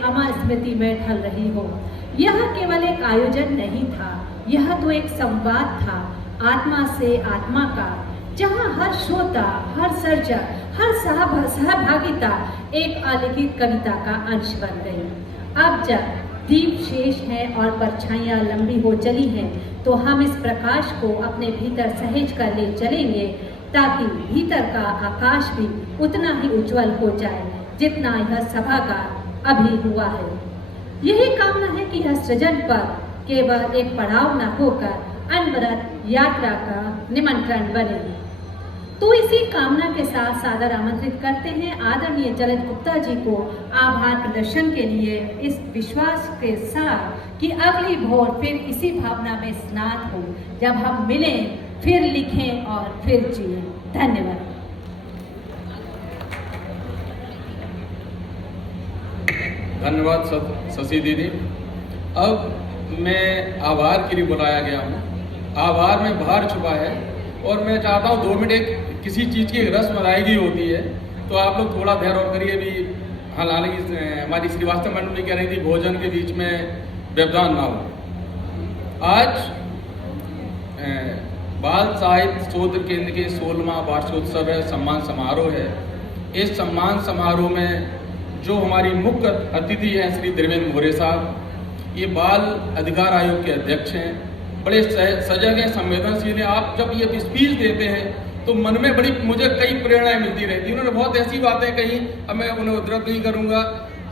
अमर स्मृति में ढल रही हो। यह केवल एक आयोजन नहीं था, यह तो एक संवाद था आत्मा से आत्मा का, जहां हर श्रोता, हर सर्जक, हर सहभागिता एक अलिखित कविता का अंश बन गई। अब जब दीप शेष है और परछाइयां लंबी हो चली हैं, तो हम इस प्रकाश को अपने भीतर सहेज कर ले चलेंगे, ताकि भीतर का आकाश भी उतना ही उज्जवल हो जाए जितना यह सभा का अभी हुआ है। यही कामना है कि यह सृजन पर केवल एक पड़ाव न होकर अनवरत यात्रा का निमंत्रण बने। तो इसी कामना के साथ सादर आमंत्रित करते हैं आदरणीय जलज गुप्ता जी को आभार प्रदर्शन के लिए, इस विश्वास के साथ कि अगली भोर फिर इसी भावना में स्नात हो, जब हम मिलें, फिर लिखें और फिर जिएं। धन्यवाद। धन्यवाद शशि दीदी। अब मैं आभार के लिए बुलाया गया हूँ। आभार में भार छुपा है और मैं चाहता हूँ 2 मिनट एक किसी चीज़ की रस्म अदायगी होती है, तो आप लोग थोड़ा धैर्य और करिए। भी हालांकि हमारी श्रीवास्तव मंडली कह रही थी भोजन के बीच में व्यवधान ना हो। आज बाल साहित्य शोध केंद्र के 16वां वार्षिकोत्सव है, सम्मान समारोह है। इस सम्मान समारोह में जो हमारी मुख्य अतिथि हैं श्री देवेंद्र मोरे साहब, ये बाल अधिकार आयोग के अध्यक्ष हैं, बड़े सजग हैं, संवेदनशील हैं। आप जब ये स्पीच देते हैं तो मन में मुझे कई प्रेरणाएं मिलती रहती हैं। उन्होंने बहुत ऐसी बातें कही, अब मैं उन्हें उद्धृत नहीं करूंगा,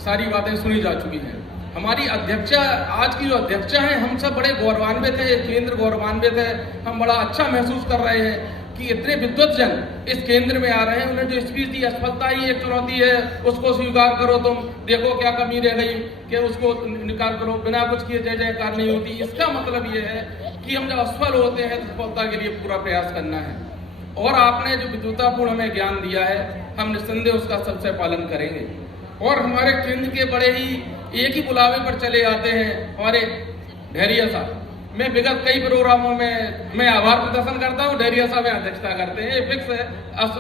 सारी बातें सुनी जा चुकी हैं। हमारी अध्यक्षा, आज की जो अध्यक्षा है, हम सब बड़े गौरवान्वित हैं, केंद्र गौरवान्वित है। हम बड़ा अच्छा महसूस कर रहे हैं कि इतने विद्वत जन इस केंद्र में आ रहे हैं। उन्हें जो स्पीच दी, असफलता ही एक चुनौती है, उसको स्वीकार करो, तुम देखो क्या कमी रह गई कि उसको निकाल करो, बिना कुछ किए जय जयकार नहीं होती। इसका मतलब ये है कि हम जब असफल होते हैं तो सफलता के लिए पूरा प्रयास करना है। और आपने जो विद्वतापूर्ण हमें ज्ञान दिया है, हम निस्संदेह उसका सबसे पालन करेंगे। और हमारे केंद्र के बड़े ही एक ही बुलावे पर चले आते हैं हमारे ढेरिया साहब। मैं विगत कई प्रोग्रामों में मैं आभार प्रदर्शन करता हूँ, ढेरिया साहब अध्यक्षता करते हैं, ये फिक्स है,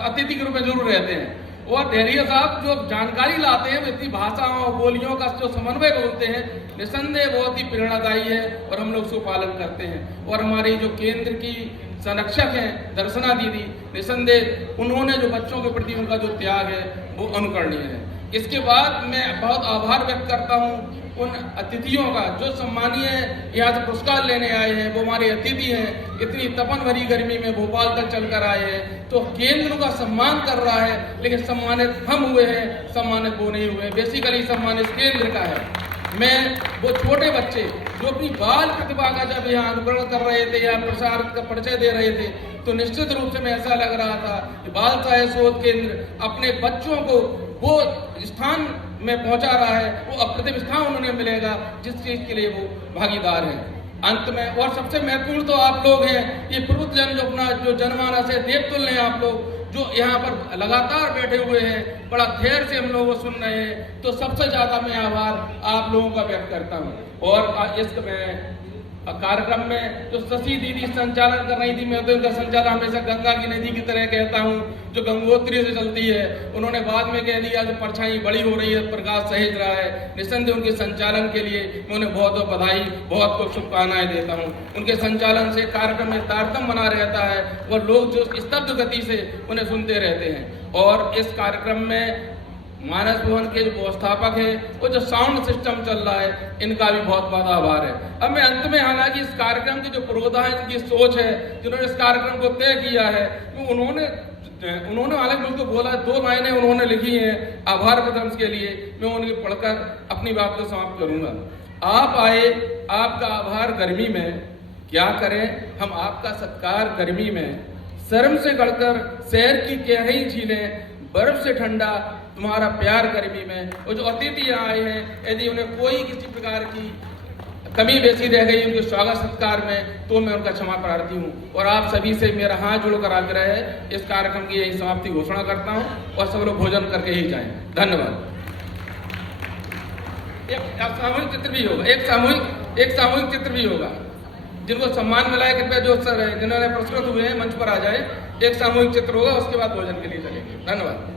अतिथि के रूप में जरूर रहते हैं। और ढेरिया साहब जो जानकारी लाते हैं, इतनी भाषाओं बोलियों का जो समन्वय बोलते हैं, निस्संदेह बहुत ही प्रेरणादायी है और हम लोग उसको पालन करते हैं। और हमारी जो केंद्र की संरक्षक हैं दर्शना दीदी, निस्संदेह उन्होंने जो बच्चों के प्रति उनका जो त्याग है वो अनुकरणीय है। इसके बाद मैं बहुत आभार व्यक्त करता हूँ उन अतिथियों का जो सम्मानीय यहाँ से पुरस्कार लेने आए हैं। वो हमारे अतिथि हैं, इतनी तपन भरी गर्मी में भोपाल तक चलकर आए हैं, तो केंद्र का सम्मान कर रहा है। लेकिन सम्मानित हम हुए हैं, सम्मानित वो नहीं हुए। बेसिकली सम्मानित केंद्र का है। मैं वो छोटे बच्चे जो अपनी बाल प्रतिभा का जब यहाँ अनुकरण कर रहे थे या प्रसार का परिचय दे रहे थे, तो निश्चित रूप से मैं ऐसा लग रहा था कि बाल साहित्य शोध केंद्र अपने बच्चों को वो स्थान में पहुंचा रहा है, वो अप्रतिम स्थान उन्हें मिलेगा जिस चीज के लिए वो भागीदार हैं। अंत में और सबसे महत्वपूर्ण तो आप लोग हैं, ये प्रबुद्ध जन जो अपना जो जनमानस है, देवतुल्य हैं आप लोग जो यहाँ पर लगातार बैठे हुए हैं, बड़ा धैर्य से हम लोग को सुन रहे हैं। तो सबसे ज्यादा मैं आभार आप लोगों का व्यक्त करता हूँ। और इस कार्यक्रम में जो शशि दीदी संचालन कर रही थी, मैं तो इनका संचालन हमेशा गंगा की नदी की तरह कहता हूँ जो गंगोत्री से चलती है। उन्होंने बाद में कह दिया जो परछाई बड़ी हो रही है, प्रकाश सहेज रहा है। निस्संदेह उनके संचालन के लिए मैं उन्हें बहुत बहुत बधाई, बहुत बहुत शुभकामनाएं देता हूँ। उनके संचालन से कार्यक्रम में तारतम्य बना रहता है और लोग जो स्तब्ध गति से उन्हें सुनते रहते हैं। और इस कार्यक्रम में मानस भवन के जो व्यवस्थापक है, वो जो साउंड सिस्टम चल रहा है, इनका भी बहुत बहुत आभार है। अब मैं अंत में, हालांकि इस कार्यक्रम के जो पुरोधा है, इनकी सोच है, जिन्होंने इस कार्यक्रम को तय किया है, उन्होंने हालांकि मुझको बोला 2 लाइनें उन्होंने लिखी हैं आभार प्रदर्शन के लिए, मैं उनकी पढ़कर अपनी बात को समाप्त करूंगा। आप आए, आपका आभार गर्मी में, क्या करें हम आपका सत्कार गर्मी में, शर्म से गढ़कर शहर की गहरी झीलें, बर्फ से ठंडा तुम्हारा प्यार गर्मी में। और जो अतिथि यहाँ आए हैं, यदि उन्हें कोई किसी प्रकार की कमी बेसी रह गई उनके स्वागत सत्कार में, तो मैं उनका क्षमा प्रार्थी हूँ। और आप सभी से मेरा हाथ जोड़कर आग्रह है, इस कार्यक्रम की यही समाप्ति घोषणा करता हूँ और सब लोग भोजन करके ही जाएं। धन्यवाद। एक सामूहिक चित्र भी होगा, एक सामूहिक चित्र भी होगा। जिनको सम्मान मिला है कृपया जो जिन्होंने पुरस्कृत हुए हैं मंच पर आ जाए। एक सामूहिक चित्र होगा, उसके बाद भोजन के लिए चलेंगे। धन्यवाद।